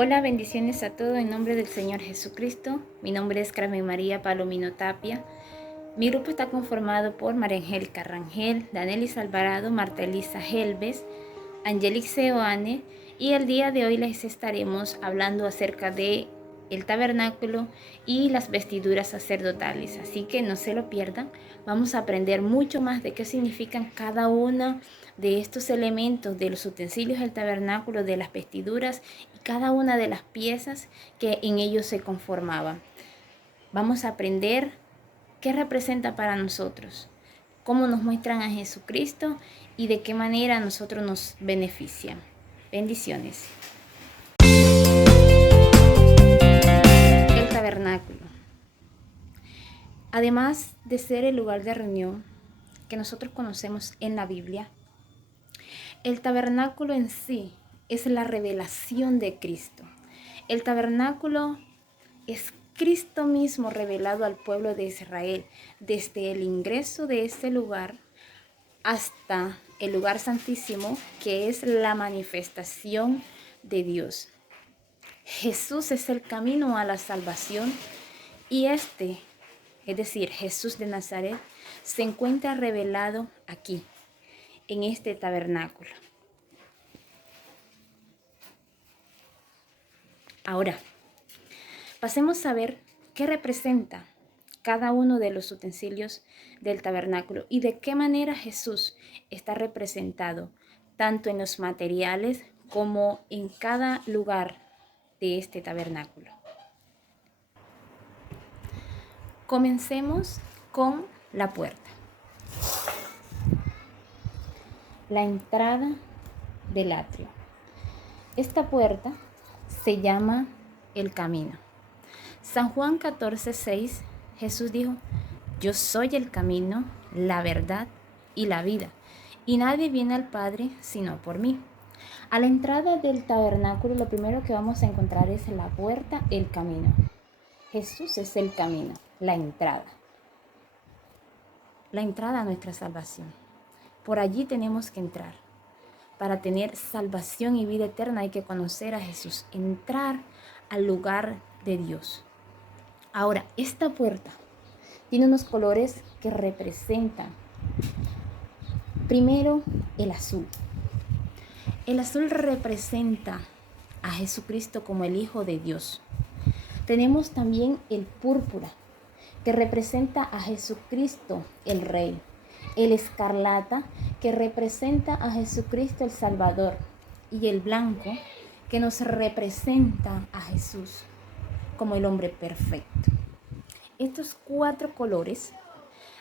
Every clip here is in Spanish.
Hola, bendiciones a todos en nombre del Señor Jesucristo. Mi nombre es Carmen María Palomino Tapia. Mi grupo está conformado por María Angélica Rangel, Danelis Alvarado, Marta Elisa Helves, Angelic Seoane, y el día de hoy les estaremos hablando acerca de el tabernáculo y las vestiduras sacerdotales, así que no se lo pierdan. Vamos a aprender mucho más de qué significan cada uno de estos elementos, de los utensilios del tabernáculo, de las vestiduras y cada una de las piezas que en ellos se conformaban. Vamos a aprender qué representa para nosotros, cómo nos muestran a Jesucristo y de qué manera a nosotros nos benefician. Bendiciones. El tabernáculo. Además de ser el lugar de reunión que nosotros conocemos en la Biblia, el tabernáculo en sí es la revelación de Cristo. El tabernáculo es Cristo mismo revelado al pueblo de Israel, desde el ingreso de este lugar hasta el lugar santísimo, que es la manifestación de Dios. Jesús es el camino a la salvación y es decir, Jesús de Nazaret, se encuentra revelado aquí, en este tabernáculo. Ahora, pasemos a ver qué representa cada uno de los utensilios del tabernáculo y de qué manera Jesús está representado, tanto en los materiales como en cada lugar de este tabernáculo. Comencemos con la puerta. La entrada del atrio. Esta puerta se llama el camino. San Juan 14:6, Jesús dijo: yo soy el camino, la verdad y la vida, y nadie viene al Padre sino por mí. A la entrada del tabernáculo lo primero que vamos a encontrar es la puerta, el camino. Jesús es el camino, la entrada a nuestra salvación. Por allí tenemos que entrar. Para tener salvación y vida eterna hay que conocer a Jesús, entrar al lugar de Dios. Ahora, esta puerta tiene unos colores que representan, primero, el azul. El azul representa a Jesucristo como el Hijo de Dios. Tenemos también el púrpura, que representa a Jesucristo el Rey. El escarlata, que representa a Jesucristo el Salvador. Y el blanco, que nos representa a Jesús como el hombre perfecto. Estos 4 colores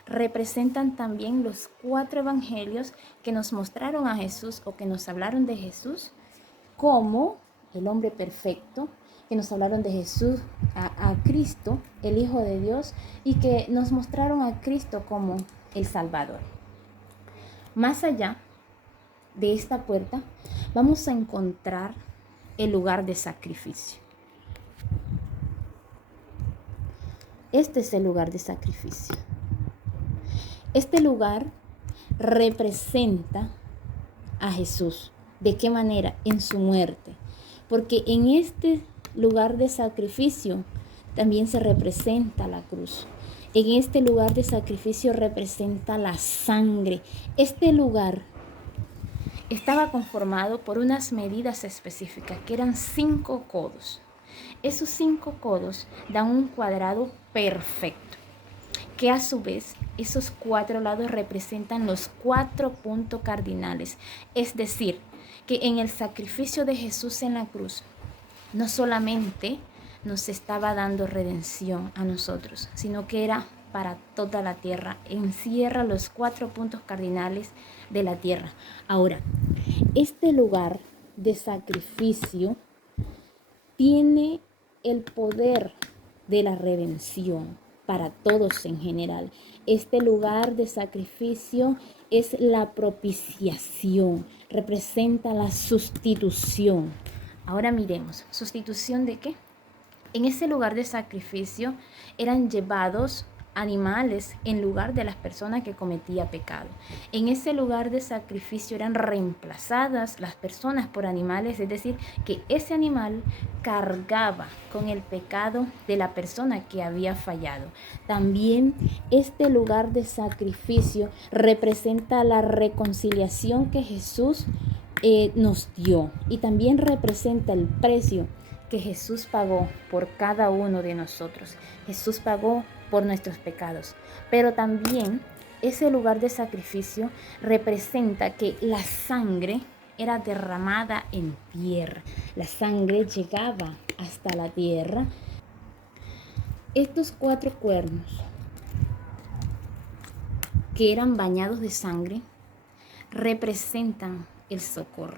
representan también los 4 evangelios que nos mostraron a Jesús o que nos hablaron de Jesús como el hombre perfecto, que nos hablaron de Jesús, a Cristo, el Hijo de Dios, y que nos mostraron a Cristo como el Salvador. Más allá de esta puerta vamos a encontrar el lugar de sacrificio. Este es el lugar de sacrificio. Este lugar representa a Jesús. ¿De qué manera? En su muerte. Porque en este lugar de sacrificio también se representa la cruz. En este lugar de sacrificio representa la sangre. Este lugar estaba conformado por unas medidas específicas que eran 5 codos. Esos 5 codos dan un cuadrado perfecto, que a su vez esos 4 lados representan los 4 puntos cardinales. Es decir, que en el sacrificio de Jesús en la cruz, no solamente nos estaba dando redención a nosotros, sino que era para toda la tierra. Encierra los 4 puntos cardinales de la tierra. Ahora, este lugar de sacrificio tiene el poder de la redención para todos en general. Este lugar de sacrificio es la propiciación, representa la sustitución. Ahora miremos, ¿sustitución de qué? En ese lugar de sacrificio eran llevados animales en lugar de las personas que cometían pecado. En ese lugar de sacrificio eran reemplazadas las personas por animales, es decir, que ese animal cargaba con el pecado de la persona que había fallado. También este lugar de sacrificio representa la reconciliación que Jesús nos dio, y también representa el precio que Jesús pagó por cada uno de nosotros. Jesús pagó por nuestros pecados, pero también ese lugar de sacrificio representa que la sangre era derramada en tierra. La sangre llegaba hasta la tierra. Estos 4 cuernos que eran bañados de sangre representan el socorro.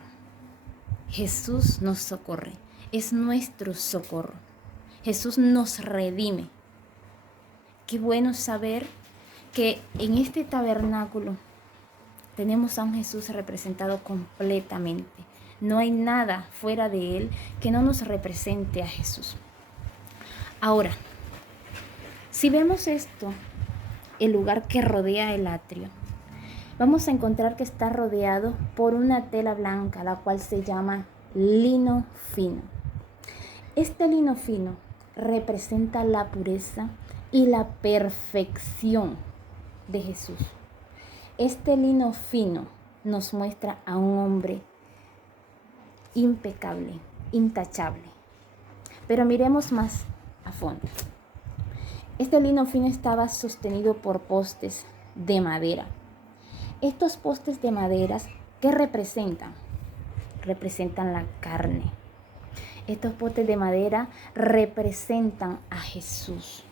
Jesús nos socorre, es nuestro socorro. Jesús nos redime. Qué bueno saber que en este tabernáculo tenemos a un Jesús representado completamente. No hay nada fuera de él que no nos represente a Jesús. Ahora, si vemos esto, el lugar que rodea el atrio, vamos a encontrar que está rodeado por una tela blanca, la cual se llama lino fino. Este lino fino representa la pureza y la perfección de Jesús. Este lino fino nos muestra a un hombre impecable, intachable. Pero miremos más a fondo. Este lino fino estaba sostenido por postes de madera. Estos postes de madera, ¿qué representan? Representan la carne. Estos postes de madera representan a Jesús,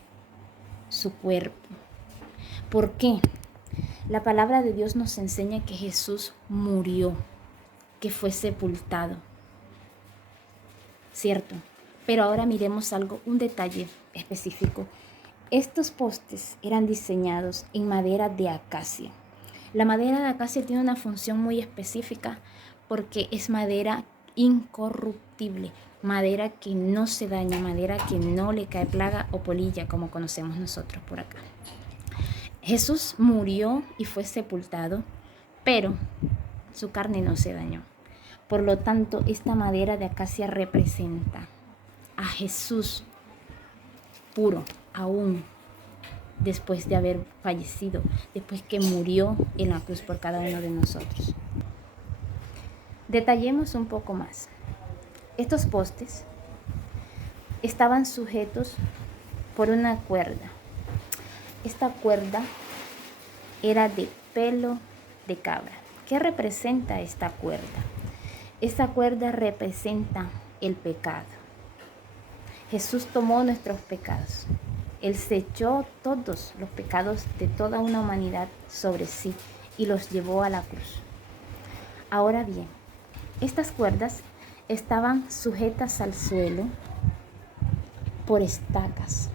su cuerpo. ¿Por qué? La palabra de Dios nos enseña que Jesús murió, que fue sepultado. ¿Cierto? Pero ahora miremos un detalle específico. Estos postes eran diseñados en madera de acacia. La madera de acacia tiene una función muy específica porque es madera incorruptible, madera que no se daña, madera que no le cae plaga o polilla, como conocemos nosotros por acá. Jesús murió y fue sepultado, pero su carne no se dañó. Por lo tanto, esta madera de acacia representa a Jesús puro, aún después de haber fallecido, después que murió en la cruz por cada uno de nosotros. Detallemos un poco más. Estos postes estaban sujetos por una cuerda. Esta cuerda era de pelo de cabra. ¿Qué representa esta cuerda? Esta cuerda representa el pecado. Jesús tomó nuestros pecados. Él se echó todos los pecados de toda una humanidad sobre sí y los llevó a la cruz. Ahora bien, estas cuerdas estaban sujetas al suelo por estacas.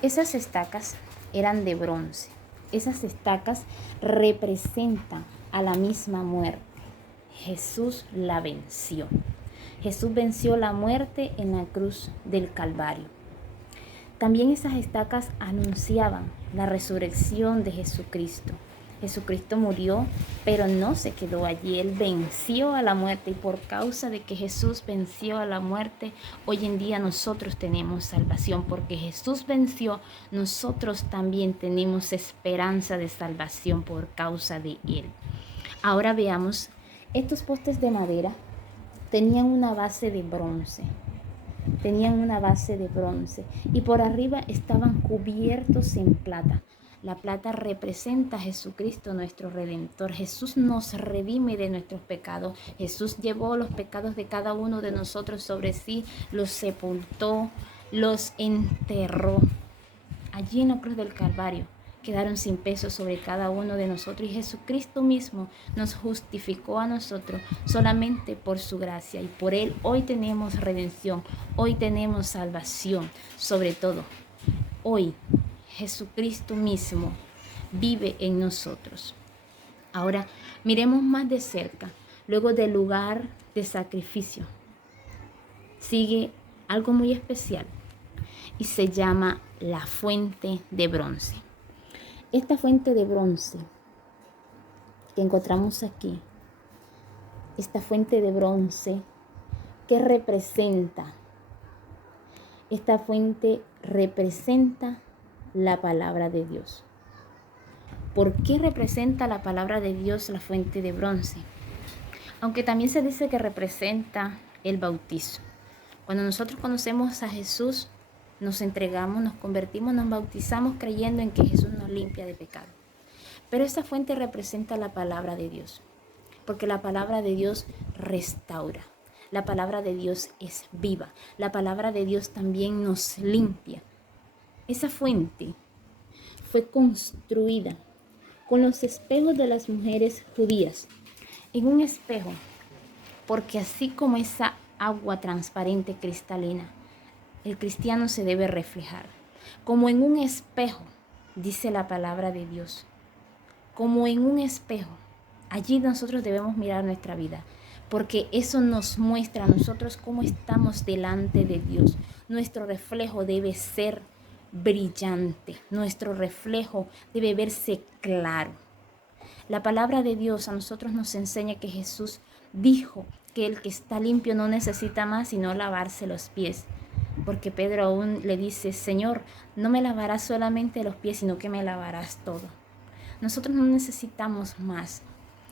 Esas estacas eran de bronce. Esas estacas representan a la misma muerte. Jesús la venció. Jesús venció la muerte en la cruz del Calvario. También esas estacas anunciaban la resurrección de Jesucristo. Jesucristo murió, pero no se quedó allí. Él venció a la muerte, y por causa de que Jesús venció a la muerte, hoy en día nosotros tenemos salvación. Porque Jesús venció, nosotros también tenemos esperanza de salvación por causa de Él. Ahora veamos, estos postes de madera tenían una base de bronce. Y por arriba estaban cubiertos en plata. La plata representa a Jesucristo, nuestro Redentor. Jesús nos redime de nuestros pecados. Jesús llevó los pecados de cada uno de nosotros sobre sí, los sepultó, los enterró. Allí en la cruz del Calvario quedaron sin peso sobre cada uno de nosotros, y Jesucristo mismo nos justificó a nosotros solamente por su gracia, y por Él hoy tenemos redención, hoy tenemos salvación. Sobre todo, hoy Jesucristo mismo vive en nosotros. Ahora miremos más de cerca. Luego del lugar de sacrificio sigue algo muy especial. y se llama la fuente de bronce. Esta fuente de bronce que encontramos aquí, esta fuente de bronce, ¿qué representa? Esta fuente representa la palabra de Dios. ¿Por qué representa la palabra de Dios la fuente de bronce? Aunque también se dice que representa el bautizo. Cuando nosotros conocemos a Jesús, nos entregamos, nos convertimos, nos bautizamos creyendo en que Jesús nos limpia de pecado. Pero esa fuente representa la palabra de Dios, porque la palabra de Dios restaura. La palabra de Dios es viva. La palabra de Dios también nos limpia. Esa fuente fue construida con los espejos de las mujeres judías. En un espejo, porque así como esa agua transparente cristalina, el cristiano se debe reflejar. Como en un espejo, dice la palabra de Dios. Como en un espejo, allí nosotros debemos mirar nuestra vida, porque eso nos muestra a nosotros cómo estamos delante de Dios. Nuestro reflejo debe ser brillante, nuestro reflejo debe verse claro. La palabra de Dios a nosotros nos enseña que Jesús dijo que el que está limpio no necesita más sino lavarse los pies, porque Pedro aún le dice: Señor, no me lavarás solamente los pies, sino que me lavarás todo. Nosotros no necesitamos más,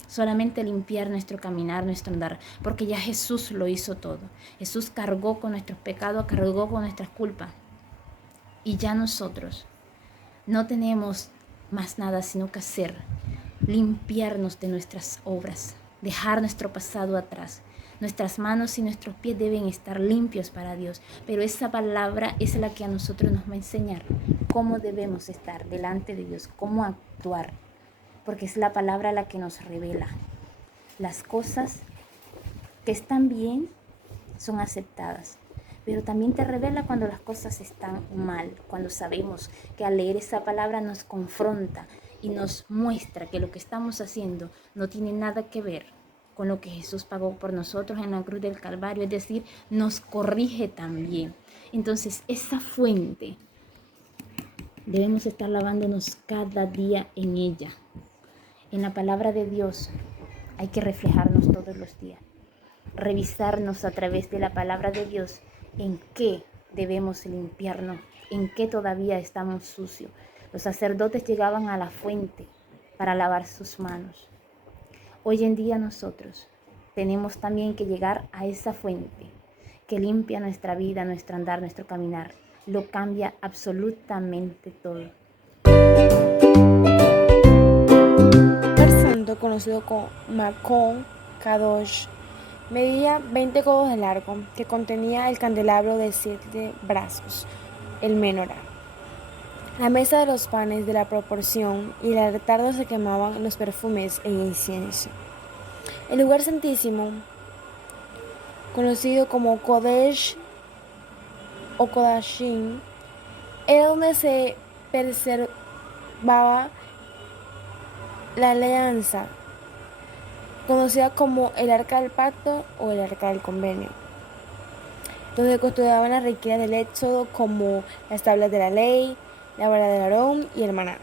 solamente limpiar nuestro caminar, nuestro andar, porque ya Jesús lo hizo todo. Jesús cargó con nuestros pecados, cargó con nuestras culpas. Y ya nosotros no tenemos más nada sino que hacer, limpiarnos de nuestras obras, dejar nuestro pasado atrás. Nuestras manos y nuestros pies deben estar limpios para Dios, pero esa palabra es la que a nosotros nos va a enseñar cómo debemos estar delante de Dios, cómo actuar, porque es la palabra la que nos revela. Las cosas que están bien son aceptadas, pero también te revela cuando las cosas están mal, cuando sabemos que al leer esa palabra nos confronta y nos muestra que lo que estamos haciendo no tiene nada que ver con lo que Jesús pagó por nosotros en la cruz del Calvario, es decir, nos corrige también. Entonces, esa fuente debemos estar lavándonos cada día en ella. En la palabra de Dios hay que reflejarnos todos los días, revisarnos a través de la palabra de Dios en qué debemos limpiarnos, en qué todavía estamos sucios. Los sacerdotes llegaban a la fuente para lavar sus manos. Hoy en día nosotros tenemos también que llegar a esa fuente que limpia nuestra vida, nuestro andar, nuestro caminar. Lo cambia absolutamente todo. El santo, conocido como Makon Kadosh, medía 20 codos de largo, que contenía el candelabro de 7 brazos, el menorá, la mesa de los panes de la proporción y el altar donde se quemaban los perfumes e incienso. El lugar santísimo, conocido como Kodesh o Kodashim, era donde se preservaba la alianza, conocida como el Arca del Pacto o el Arca del Convenio, donde custodiaban las riquezas del Éxodo como las tablas de la ley, la vara de Aarón y el maná.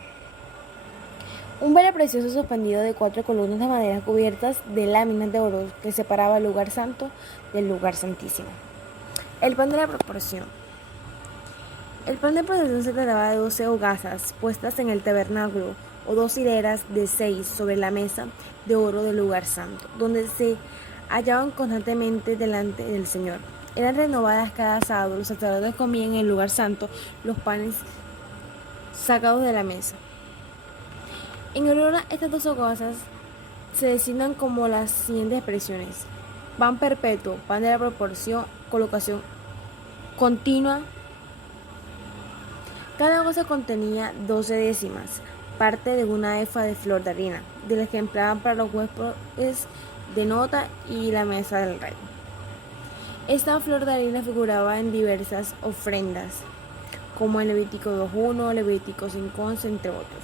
Un velo precioso suspendido de 4 columnas de madera cubiertas de láminas de oro que separaba el lugar santo del lugar santísimo. El pan de la proporción. El pan de procesión se trataba de 12 hogazas puestas en el tabernáculo o 2 hileras de 6 sobre la mesa de oro del lugar santo, donde se hallaban constantemente delante del Señor. Eran renovadas cada sábado. Los sacerdotes comían en el lugar santo los panes sacados de la mesa. En honor a estas 2 hogazas se designan como las siguientes expresiones: pan perpetuo, pan de la proporción, colocación continua. Cada hogaza contenía 12 décimas, parte de una efa de flor de harina, de las que empleaban para los huéspedes de nota y la mesa del rey. Esta flor de harina figuraba en diversas ofrendas, como en Levítico 2:1, Levítico 5:11, entre otros.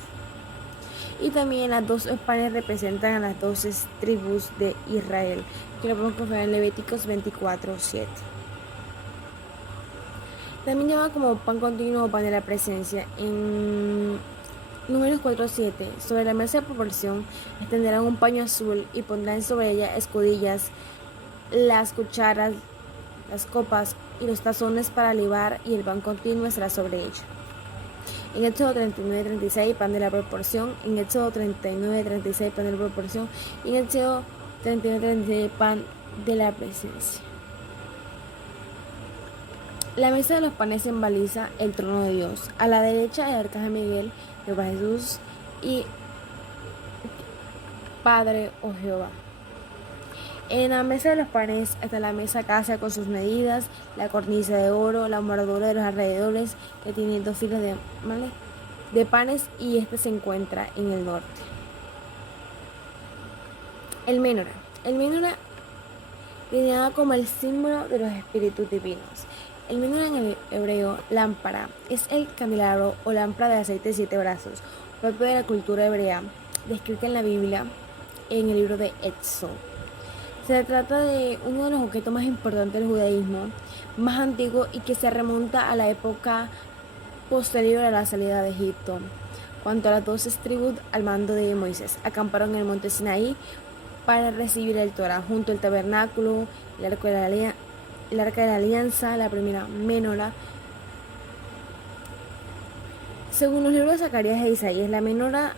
Y también las 2 panes representan a las 12 tribus de Israel, que lo podemos confiar en Levíticos 24:7. También llama como pan continuo o pan de la presencia. En Números 4:7, sobre la mesa de proporción extenderán un paño azul y pondrán sobre ella escudillas, las cucharas, las copas y los tazones para libar, y el pan continuo estará sobre ella. En Éxodo 39:36, pan de la proporción. En Éxodo 39:36, pan de la proporción. Y en Éxodo 39:36, pan de la presencia. La mesa de los panes simboliza el trono de Dios. A la derecha, el arcángel Miguel, Jehová Jesús y Padre o Jehová. En la mesa de los panes está la mesa acacia con sus medidas, la cornisa de oro, la moradura de los alrededores, que tiene 2 filas de panes, y este se encuentra en el norte. El menorá. El menorá viene como el símbolo de los espíritus divinos. El menorá en el hebreo, lámpara, es el candelabro o lámpara de aceite de 7 brazos, propio de la cultura hebrea, descrita en la Biblia en el libro de Éxodo. Se trata de uno de los objetos más importantes del judaísmo, más antiguo, y que se remonta a la época posterior a la salida de Egipto, cuando las 12 tribus al mando de Moisés acamparon en el monte Sinaí para recibir el Torá, junto al tabernáculo, el arca de la alianza, la primera menorá. Según los libros de Zacarías e Isaías, la menorá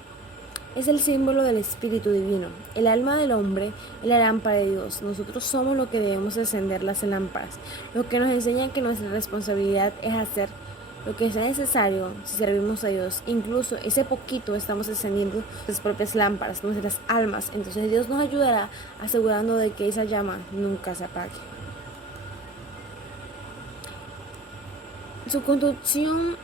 es el símbolo del Espíritu Divino. El alma del hombre es la lámpara de Dios. Nosotros somos los que debemos encender las lámparas, lo que nos enseña que nuestra responsabilidad es hacer lo que sea necesario si servimos a Dios. Incluso ese poquito estamos encendiendo nuestras propias lámparas, nuestras almas. Entonces Dios nos ayudará asegurando de que esa llama nunca se apague. Su construcción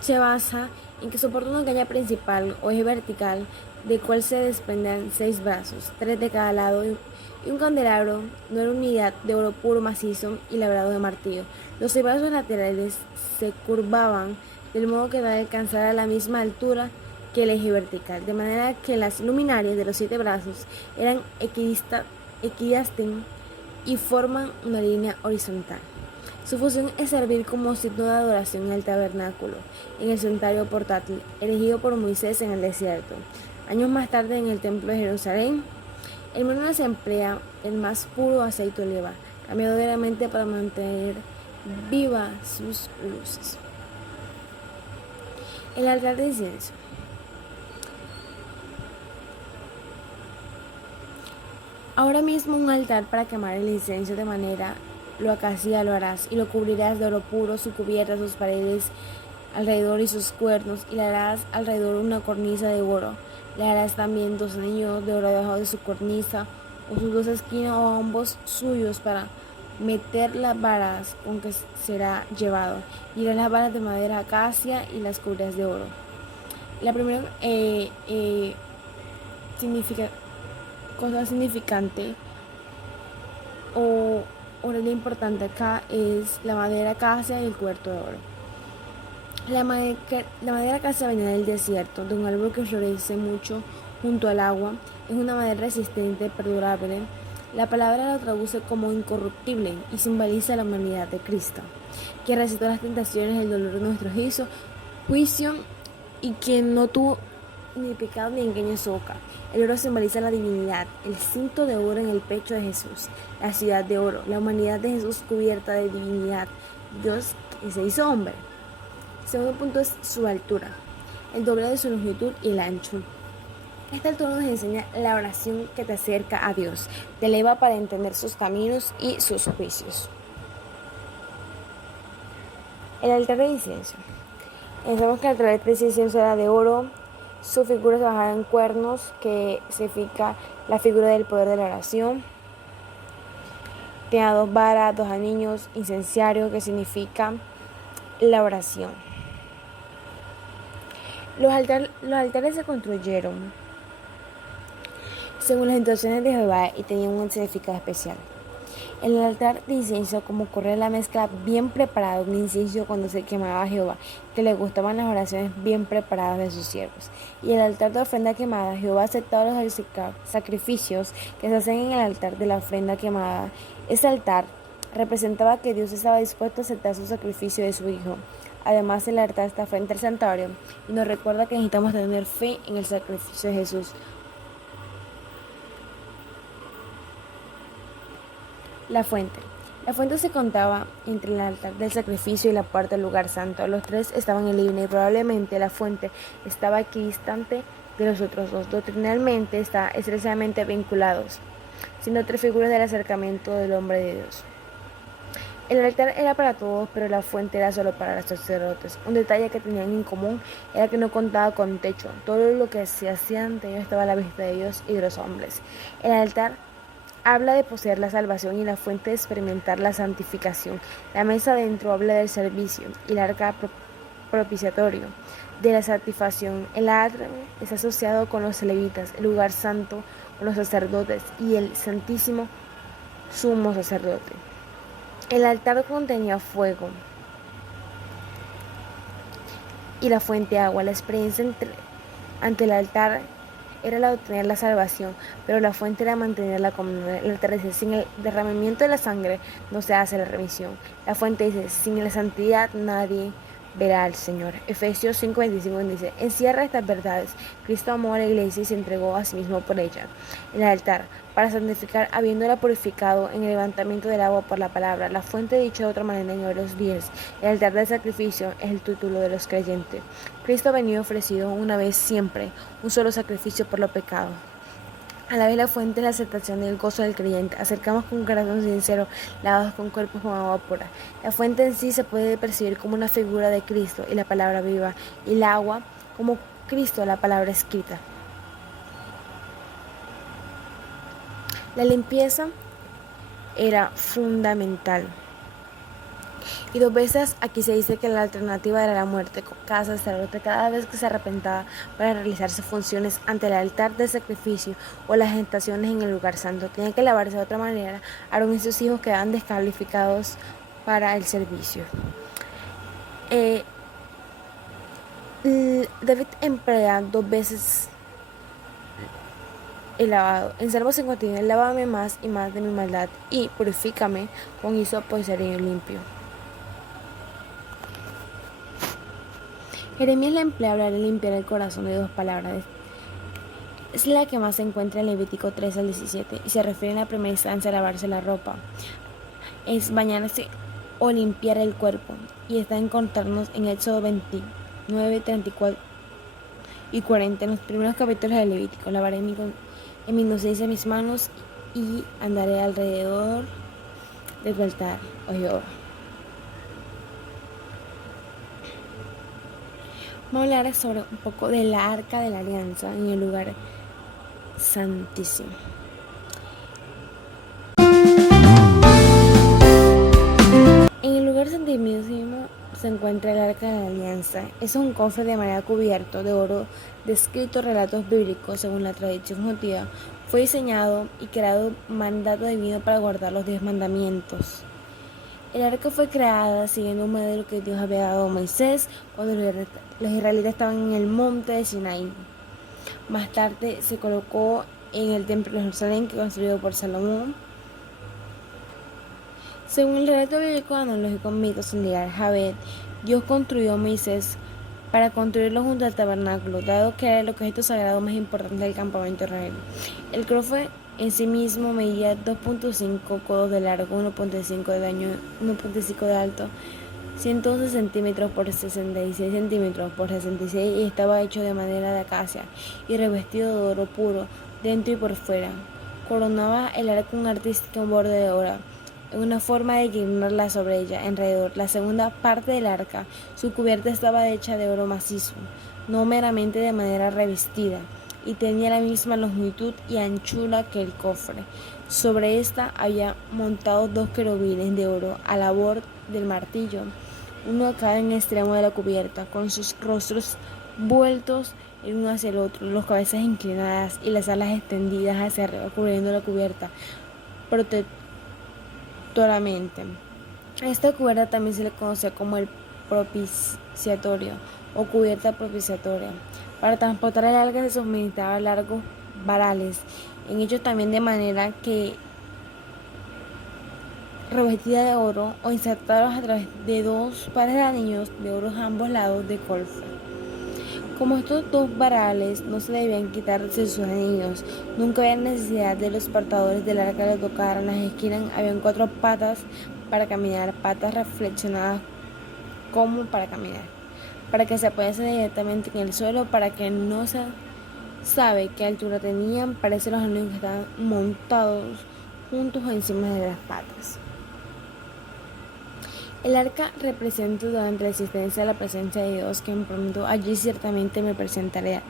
se basa en que soporta una caña principal o eje vertical, del cual se desprenden 6 brazos, 3 de cada lado, y un candelabro no era unidad de oro puro macizo y labrado de martillo. Los 6 brazos laterales se curvaban del modo que alcanzara la misma altura que el eje vertical, de manera que las luminarias de los 7 brazos eran equidisten y forman una línea horizontal. Su función es servir como signo de adoración en el tabernáculo, en el santuario portátil, erigido por Moisés en el desierto. Años más tarde, en el templo de Jerusalén, el menorá se emplea el más puro aceite de oliva, cambiado diariamente para mantener vivas sus luces. El altar de incienso. Ahora mismo un altar para quemar el incienso de manera lo acacia lo harás, y lo cubrirás de oro puro, su cubierta, sus paredes alrededor y sus cuernos, y le harás alrededor una cornisa de oro. Le harás también 2 anillos de oro debajo de su cornisa, o sus 2 esquinas o ambos suyos, para meter las varas con que será llevado, y harás las varas de madera acacia y las cubrirás de oro. La primera cosa significante o lo importante acá es la madera acacia y el cubierto de oro. La madera acacia viene del desierto, de un árbol que florece mucho junto al agua. Es una madera resistente, perdurable. La palabra la traduce como incorruptible y simboliza la humanidad de Cristo, que resistió las tentaciones, el dolor de nuestro juicio, y quien no tuvo ni pecado ni engaño en su boca. El oro simboliza la divinidad, el cinto de oro en el pecho de Jesús, la ciudad de oro, la humanidad de Jesús cubierta de divinidad, Dios que se hizo hombre. El segundo punto es su altura, el doble de su longitud y el ancho. Esta altura nos enseña la oración que te acerca a Dios, te eleva para entender sus caminos y sus juicios. El altar de incienso. Sabemos que el altar de incienso era de oro. Su figura se basa en cuernos, que significa la figura del poder de la oración. Tenía 2 varas, 2 anillos, incenciario, que significa la oración. Los altares se construyeron según las instrucciones de Jehová y tenían un significado especial. El altar de incienso, como ocurre la mezcla bien preparada de un incienso cuando se quemaba a Jehová, que le gustaban las oraciones bien preparadas de sus siervos. Y el altar de ofrenda quemada, Jehová aceptaba los sacrificios que se hacen en el altar de la ofrenda quemada. Ese altar representaba que Dios estaba dispuesto a aceptar su sacrificio de su Hijo. Además, el altar está frente al santuario y nos recuerda que necesitamos tener fe en el sacrificio de Jesús. La fuente. La fuente se contaba entre el altar del sacrificio y la puerta del lugar santo. Los tres estaban en línea y probablemente la fuente estaba equidistante de los otros dos. Doctrinalmente está estrechamente vinculados, siendo tres figuras del acercamiento del hombre de Dios. El altar era para todos, pero la fuente era solo para los sacerdotes. Un detalle que tenían en común era que no contaba con techo. Todo lo que se hacía ante ellos estaba a la vista de Dios y de los hombres. El altar habla de poseer la salvación y la fuente de experimentar la santificación. La mesa adentro habla del servicio y el arca propiciatorio de la satisfacción. El atrio es asociado con los levitas, el lugar santo con los sacerdotes y el santísimo sumo sacerdote. El altar contenía fuego y la fuente agua. La experiencia ante el altar era la de obtener la salvación, pero la fuente era mantener la comunión. El altar dice, sin el derramamiento de la sangre no se hace la remisión. La fuente dice, sin la santidad nadie verá al Señor. Efesios 5:25 dice, encierra estas verdades. Cristo amó a la iglesia y se entregó a sí mismo por ella. El altar, para santificar, habiéndola purificado en el levantamiento del agua por la palabra. La fuente, dicho de otra manera en Hebreos 10. El altar del sacrificio es el título de los creyentes. Cristo ha venido ofrecido una vez siempre, un solo sacrificio por los pecados. A la vez la fuente es la aceptación y el gozo del creyente. Acercamos con un corazón sincero, lavados con cuerpos con agua pura. La fuente en sí se puede percibir como una figura de Cristo y la palabra viva, y el agua como Cristo, la palabra escrita. La limpieza era fundamental. Y 2 veces aquí se dice que la alternativa era la muerte. Cada sacerdote, cada vez que se arrepentaba para realizar sus funciones ante el altar de sacrificio o las tentaciones en el lugar santo, tenía que lavarse de otra manera. Aarón y sus hijos quedaban descalificados para el servicio. David emplea 2 veces el lavado. En Salmo 51, lávame más y más de mi maldad y purifícame con hisopo y seré limpio. Jeremías la emplea hablar y limpiar el corazón de 2 palabras. Es la que más se encuentra en Levítico 3 al 17 y se refiere en la primera instancia a lavarse la ropa. Es bañarse o limpiar el cuerpo y está en encontrarnos en Éxodo 29, 34 y 40 en los primeros capítulos de Levítico. Lavaré en mi inocencia mis manos y andaré alrededor de tu altar, oh Jehová. Vamos a hablar sobre un poco de la arca de la alianza en el lugar santísimo. En el lugar santísimo se encuentra el arca de la alianza. Es un cofre de madera cubierto de oro, descrito relatos bíblicos según la tradición judía. Fue diseñado y creado mandato divino para guardar los 10 mandamientos. El arca fue creada siguiendo un modelo que Dios había dado a Moisés cuando los israelitas estaban en el monte de Sinaí. Más tarde se colocó en el templo de Jerusalén, que construido por Salomón. Según el relato bíblico analógico mito sindical Javed, Dios construyó a Moisés para construirlo junto al tabernáculo, dado que era el objeto sagrado más importante del campamento de Israel. El cofre en sí mismo medía 2.5 codos de largo, 1.5 de ancho, 1.5 de alto, 111 centímetros por 66 centímetros por 66 y estaba hecho de madera de acacia y revestido de oro puro dentro y por fuera. Coronaba el arca un artístico borde de oro, en una forma de guirnalda sobre ella, alrededor. La segunda parte del arca, su cubierta estaba hecha de oro macizo, no meramente de madera revestida, y tenía la misma longitud y anchura que el cofre. Sobre esta había montados 2 querubines de oro a la borde del martillo, uno a cada extremo de la cubierta, con sus rostros vueltos el uno hacia el otro, las cabezas inclinadas y las alas extendidas hacia arriba, cubriendo la cubierta protectoramente. A esta cubierta también se le conocía como el propiciatorio o cubierta propiciatoria. Para transportar el arca se suministraban largos varales, hechos también de manera que revestida de oro o insertados a través de 2 pares de anillos de oro a ambos lados de colza. Como estos 2 varales no se debían quitar de sus anillos, nunca había necesidad de los portadores del arca que lo tocaran las esquinas. Habían 4 patas para caminar, patas reflexionadas como para caminar, para que se apoyasen directamente en el suelo, para que no se sabe qué altura tenían. Parece los anillos que estaban montados juntos o encima de las patas. El arca representa durante la existencia de la presencia de Dios, que me prometió: allí ciertamente me presentaré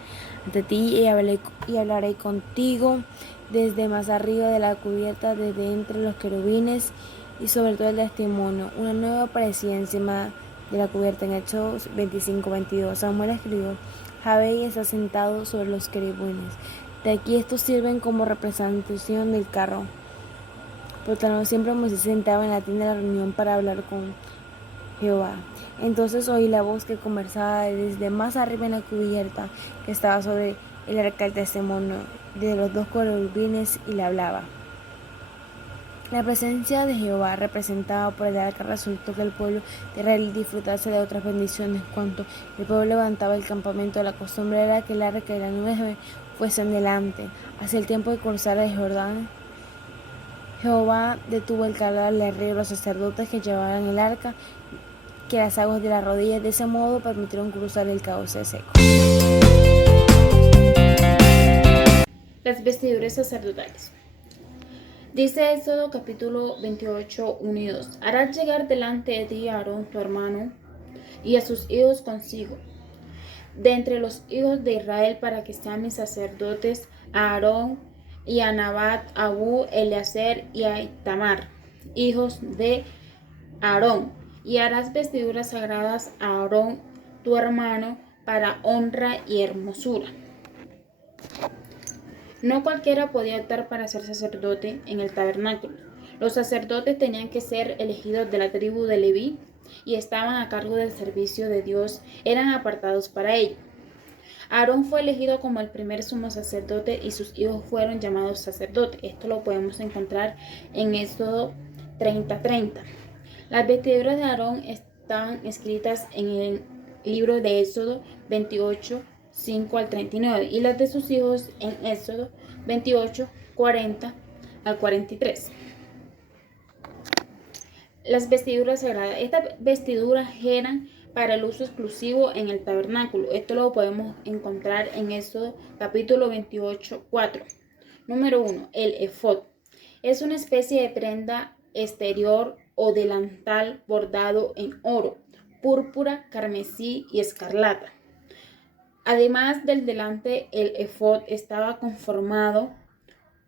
ante ti y hablaré contigo desde más arriba de la cubierta, desde entre los querubines y sobre todo el testimonio. Una nueva aparecía encima de la cubierta. En Hechos 25-22 Samuel escribió: Javé está sentado sobre los querubines. De aquí estos sirven como representación del carro. Por tanto, siempre Moisés se sentaba en la tienda de la reunión para hablar con Jehová. Entonces oí la voz que conversaba desde más arriba en la cubierta que estaba sobre el arca del testimonio de los 2 querubines y le hablaba. La presencia de Jehová representada por el arca resultó que el pueblo de Israel disfrutase de otras bendiciones. Cuando el pueblo levantaba el campamento, la costumbre era que el arca y la nube fuesen delante. Hacia el tiempo de cruzar el Jordán, Jehová detuvo el caudal del río. Los sacerdotes que llevaban el arca, que las aguas de las rodillas, de ese modo permitieron cruzar el cauce seco. Las vestiduras sacerdotales. Dice Éxodo capítulo 28, 1 y 2. Harás llegar delante de ti a Aarón tu hermano y a sus hijos consigo, de entre los hijos de Israel, para que sean mis sacerdotes, a Aarón y a Nabat, Abu, Eleazar y a Itamar, hijos de Aarón. Y harás vestiduras sagradas a Aarón tu hermano para honra y hermosura. No cualquiera podía optar para ser sacerdote en el tabernáculo. Los sacerdotes tenían que ser elegidos de la tribu de Leví y estaban a cargo del servicio de Dios, eran apartados para ello. Aarón fue elegido como el primer sumo sacerdote y sus hijos fueron llamados sacerdotes. Esto lo podemos encontrar en Éxodo 30:30. Las vestiduras de Aarón estaban escritas en el libro de Éxodo 28, 5 al 39, y las de sus hijos en Éxodo 28, 40 al 43. Las vestiduras sagradas. Estas vestiduras eran para el uso exclusivo en el tabernáculo. Esto lo podemos encontrar en Éxodo capítulo 28, 4. Número 1. El efod. Es una especie de prenda exterior o delantal bordado en oro, púrpura, carmesí y escarlata. Además del delante, el efod estaba conformado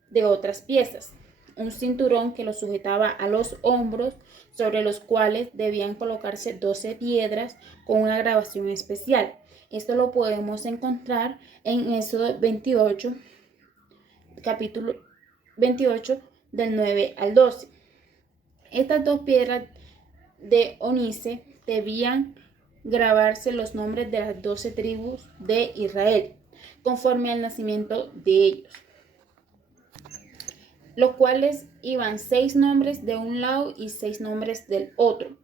de otras piezas. Un cinturón que lo sujetaba a los hombros, sobre los cuales debían colocarse 12 piedras con una grabación especial. Esto lo podemos encontrar en Éxodo 28, capítulo 28, del 9 al 12. Estas 2 piedras de ónice debían grabarse los nombres de las 12 tribus de Israel, conforme al nacimiento de ellos, los cuales iban 6 nombres de un lado y 6 nombres del otro.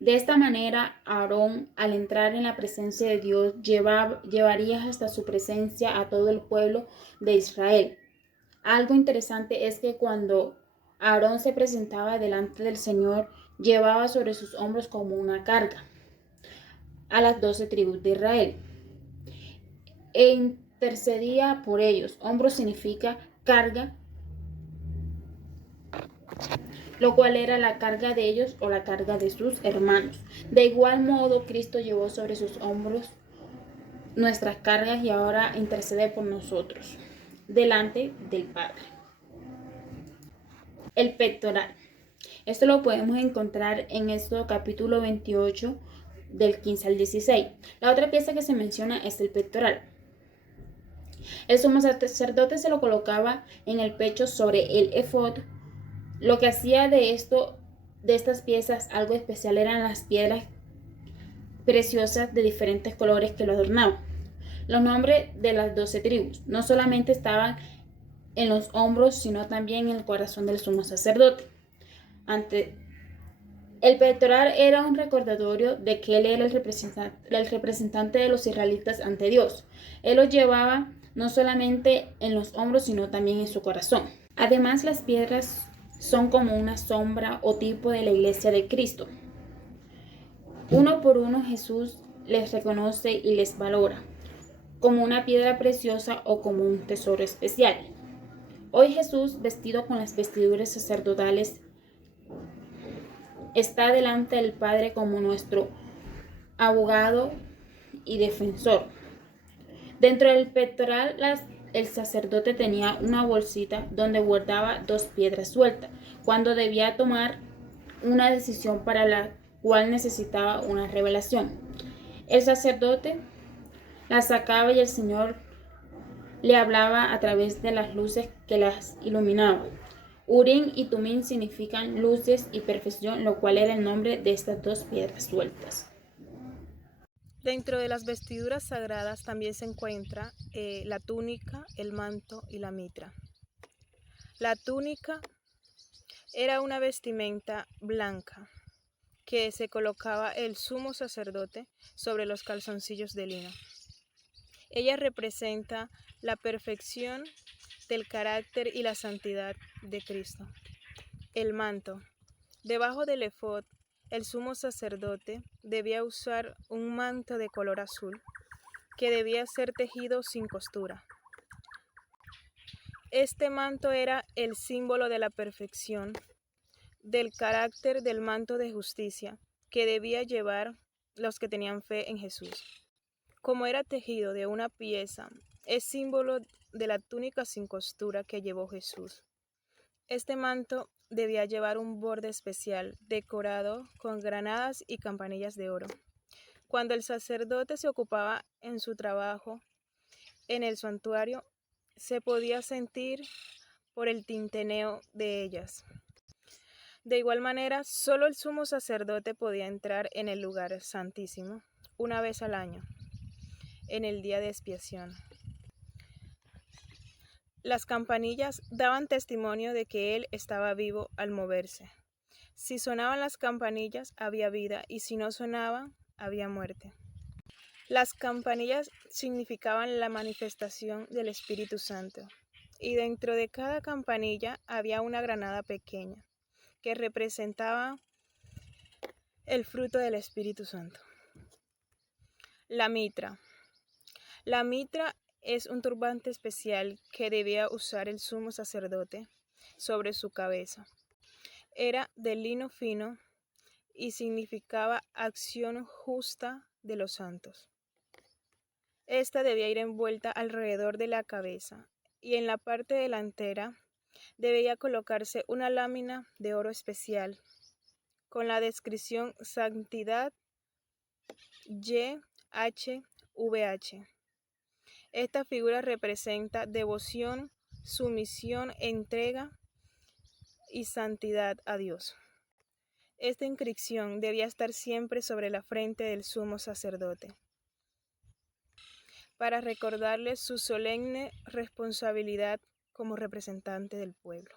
De esta manera, Aarón, al entrar en la presencia de Dios, llevaría hasta su presencia a todo el pueblo de Israel. Algo interesante es que cuando Aarón se presentaba delante del Señor, llevaba sobre sus hombros como una carga a las 12 tribus de Israel e intercedía por ellos. Hombros significa carga, lo cual era la carga de ellos o la carga de sus hermanos. De igual modo, Cristo llevó sobre sus hombros nuestras cargas y ahora intercede por nosotros delante del Padre. El pectoral. Esto lo podemos encontrar en Éxodo capítulo 28, del 15 al 16. La otra pieza que se menciona es el pectoral. El sumo sacerdote se lo colocaba en el pecho sobre el efod. Lo que hacía de estas piezas algo especial eran las piedras preciosas de diferentes colores que lo adornaban. Los nombres de las 12 tribus no solamente estaban en los hombros, sino también en el corazón del sumo sacerdote. ante el pectoral era un recordatorio de que él era el representante de los israelitas ante Dios. Él los llevaba no solamente en los hombros, sino también en su corazón. Además, las piedras son como una sombra o tipo de la iglesia de Cristo. Uno por uno Jesús les reconoce y les valora, como una piedra preciosa o como un tesoro especial. Hoy Jesús, vestido con las vestiduras sacerdotales, está delante del Padre como nuestro abogado y defensor. Dentro del pectoral, el sacerdote tenía una bolsita donde guardaba 2 piedras sueltas, cuando debía tomar una decisión para la cual necesitaba una revelación. El sacerdote la sacaba y el Señor le hablaba a través de las luces que las iluminaban. Urim y Tumim significan luces y perfección, lo cual era el nombre de estas 2 piedras sueltas. Dentro de las vestiduras sagradas también se encuentra la túnica, el manto y la mitra. La túnica era una vestimenta blanca que se colocaba el sumo sacerdote sobre los calzoncillos de lino. Ella representa la perfección del carácter y la santidad de Cristo. El manto. Debajo del efod, el sumo sacerdote debía usar un manto de color azul que debía ser tejido sin costura. Este manto era el símbolo de la perfección, del carácter del manto de justicia que debía llevar los que tenían fe en Jesús. Como era tejido de una pieza, es símbolo de la túnica sin costura que llevó Jesús. Este manto debía llevar un borde especial decorado con granadas y campanillas de oro. Cuando el sacerdote se ocupaba en su trabajo en el santuario, se podía sentir por el tintineo de ellas. De igual manera, solo el sumo sacerdote podía entrar en el lugar santísimo una vez al año, en el día de expiación. Las campanillas daban testimonio de que él estaba vivo al moverse. Si sonaban las campanillas, había vida, y si no sonaban, había muerte. Las campanillas significaban la manifestación del Espíritu Santo, y dentro de cada campanilla había una granada pequeña, que representaba el fruto del Espíritu Santo. La mitra. La mitra es un turbante especial que debía usar el sumo sacerdote sobre su cabeza. Era de lino fino y significaba acción justa de los santos. Esta debía ir envuelta alrededor de la cabeza y en la parte delantera debía colocarse una lámina de oro especial con la descripción Santidad YHVH. Esta figura representa devoción, sumisión, entrega y santidad a Dios. Esta inscripción debía estar siempre sobre la frente del sumo sacerdote, para recordarle su solemne responsabilidad como representante del pueblo.